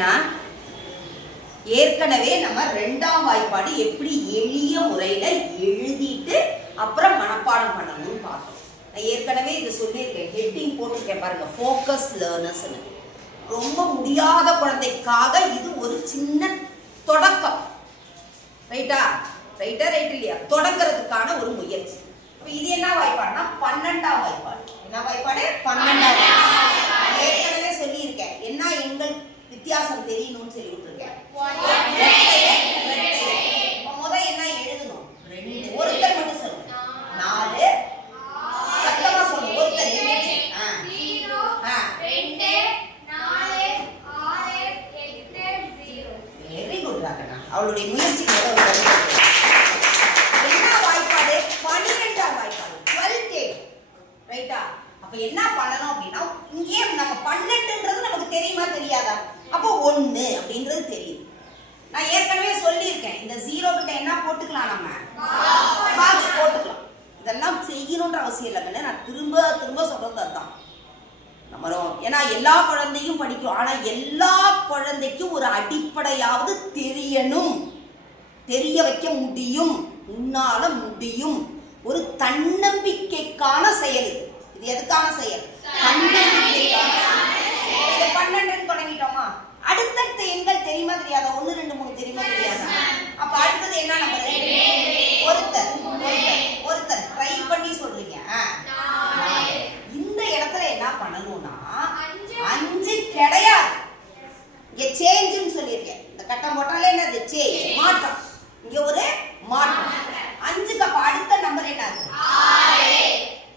என்னன்னா ஏற்கனவே நம்ம ரெண்டாம் வாய்ப்பாடு எப்படி எளிய முறையில எழுதிட்டு அப்புறம் மனப்பாடம் பண்ணணும்னு பார்த்தோம். நான் ஏற்கனவே இது சொல்லியிருக்கேன், ஹெட்டிங் போட்டிருக்கேன் பாருங்க, ஃபோக்கஸ் லேர்னர்ஸ்னு. ரொம்ப முடியாத குழந்தைக்காக இது ஒரு சின்ன தொடக்கம். ரைட்டா ரைட்டா ரைட் இல்லையா? தொடங்குறதுக்கான ஒரு முயற்சி. இது என்ன வாய்ப்பாடுனா 12ஆம் வாய்ப்பாடு. என்ன வாய்ப்பாடு? 12ஆம் வாய்ப்பாடு. ஏற்கனவே சொல்லியிருக்கேன், என்ன எண்கள் வித்தியாசம் தெரியணும்னு சொல்லி விட்டுருக்கேன். முதல் என்ன எழுதணும்? 2. ஒருத்தர் மட்டும் சொல்லுங்க. 4. சத்தமா சொல்லுங்க. ஒருத்தர் வெரி குட் ராகனா. அவளுடைய முயற்சிக்கு என்ன வாய்ப்பாடு? 12ஆம் வாய்ப்பாடு, 12. ரைட்டா? அப்ப என்ன பண்ணணும் அப்படின்னா, இங்கே நம்ம 12ன்றது நமக்கு தெரியுமா தெரியாதா? அப்போ 1 அப்படின்றது தெரியும். நான் ஏற்கனவே சொல்லியிருக்கேன், இந்த 0 கிட்ட என்ன போட்டுக்கலாம்? நம்ம பாக்ஸ் போட்டுக்கலாம். இதெல்லாம் செய்யணும்ன்ற அவசியம் இல்லைங்க. நான் திரும்ப திரும்ப சொல்றது அதுதான். நம்ம ஏன்னா எல்லா குழந்தையும் படிக்கும், ஆனா எல்லா குழந்தைக்கும் ஒரு அடிப்படையாவது தெரியணும், தெரிய வைக்க முடியும், உன்னால முடியும். ஒரு தன்னம்பிக்கைக்கான செயல் இது. இது எதுக்கான செயல்? தன்னம்பிக்கைக்கான. இதை 12 தொடங்கிட்டோமா? அடுத்தடுத்த எண்கள் தெரியுமா தெரியாதா? 1 2 3 தெரியுமா தெரியாதா? அப்ப அடுத்தது என்ன நம்பர்? ஒருத்தர் ஒருத்தர் ட்ரை பண்ணி சொல்றீங்க. இந்த இடத்துல என்ன பண்ணணும்னா 5 கிடையாது, இங்க சேஞ்சுன்னு சொல்லியிருக்கேன். இந்த கட்டம் போட்டாலே என்னது? சேஞ்ச், மாற்றம். இங்க ஒரு மாற்றம். 5க்கு அப்ப அடுத்த நம்பர் என்னது? 6.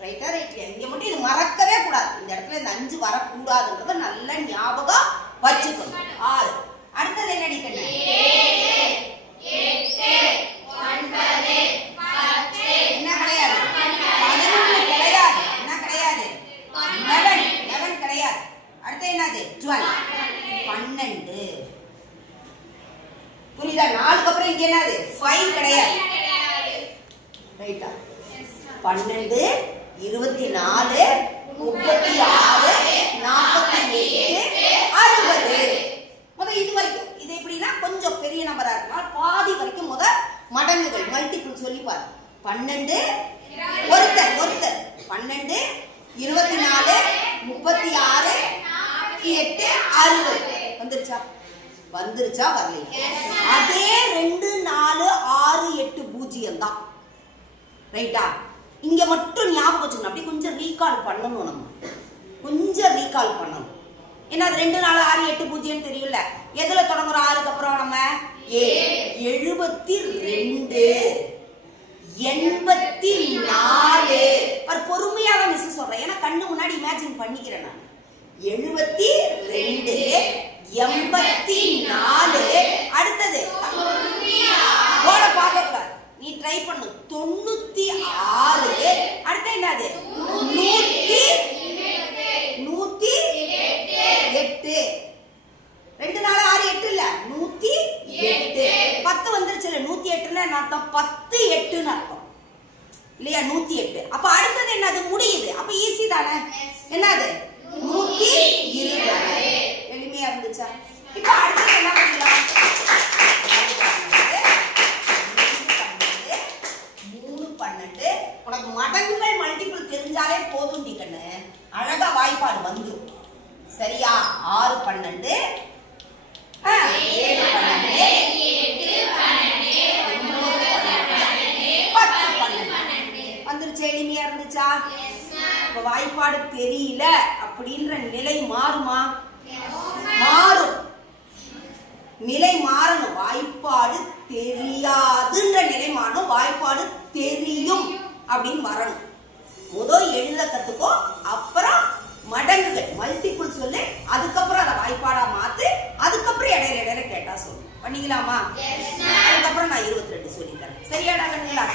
ரைட்டா ரைட்ல? இங்க மட்டும் இது மறக்கவே கூடாது. இந்த இடத்துல இந்த 5 வரக்கூடாதுன்றத நல்ல ஞாபகம் வச்சுக்கணும். 6. அடுத்தது என்னடி கண்ணு? 7 8 9 10. என்ன கிடையாது? 11 கிடையாது. என்ன கிடையாது? 11 கிடையாது. அடுத்து என்னது? 12. 12. புரியுதா? 4க்கு அப்புறம் இங்க என்னது? 5 கிடையாது. ரைட்டா? 12 24 36 48 60. முதல் இது வரைக்கும். இது எப்படின்னா கொஞ்சம் பெரிய நம்பரா இருக்கனால பாதி வரைக்கும் முத மடங்குகள் மல்டிபிள் சொல்லி பாரு. 12 ஒருத்தர் 12 24 36 48 60. வந்துருச்சா? வந்துருச்சா? வரலையா? அதே 2 4 6 8 0 தான். ரைட்டா? இங்க மட்டும் ஞாபகம் வச்சுக்கணும். அப்படி கொஞ்சம் ரீகால் பண்ணணும். நம்ம கொஞ்சம் ரீகால் பண்ணணும். ஏன்னா 2 4 6 8 0 தெரியும்ல. எதுல தொடங்குறோம்? 6க்கு அப்புறம் நம்ம 72 84. பொறுமையா தான் மிஸ் சொல்றேன், ஏன்னா கண்ணு முன்னாடி இமேஜின் பண்ணிக்கிறேன் நான். 72 84. அடுத்தது போட பார்க்க கூடாது, நீ ட்ரை பண்ணு. 96. அடுத்து என்னது? 108. 2 4 6 8 இல்ல, 108. 10 வந்துருச்சு. 108 அர்த்தம் 10 8 அர்த்தம் இல்லையா? 108. அப்ப அடுத்தது என்னது? முடியுது. அப்ப ஈஸி தானே? என்னது? 120. எளிமையா இருந்துச்சா? இப்ப அடுத்தது என்ன பண்ணலாம்? 3 12. உனக்கு மடங்குகள் மல்டிபிள் தெரிஞ்சாலே போதும் டி கண்ணு, அழகா வாய்ப்பாடு வந்துடும். சரியா? 6 12 7 12 வந்துருச்சு. எளிமையா இருந்துச்சா? இப்ப வாய்ப்பாடு தெரியல அப்படின்ற நிலை மாறுமா? மாறும். நிலை மாறணும். வாய்ப்பாடு தெரியாதுன்ற நிலை மாறணும். வாய்ப்பாடு தெரியும் அப்படின்னு வரணும். முதல் எழுத கத்துக்கோ, அப்புறம் மடங்குகள் மல்டிபிள் சொல்லு, அதுக்கப்புறம் அதை வாய்ப்பாடா மாத்து, அதுக்கப்புறம் இடையில கேட்டா சொல்லு. பண்ணிக்கலாமா? அதுக்கப்புறம் நான் 22 சொல்லித்தரேன். சரியாடா கண்ணுங்களா?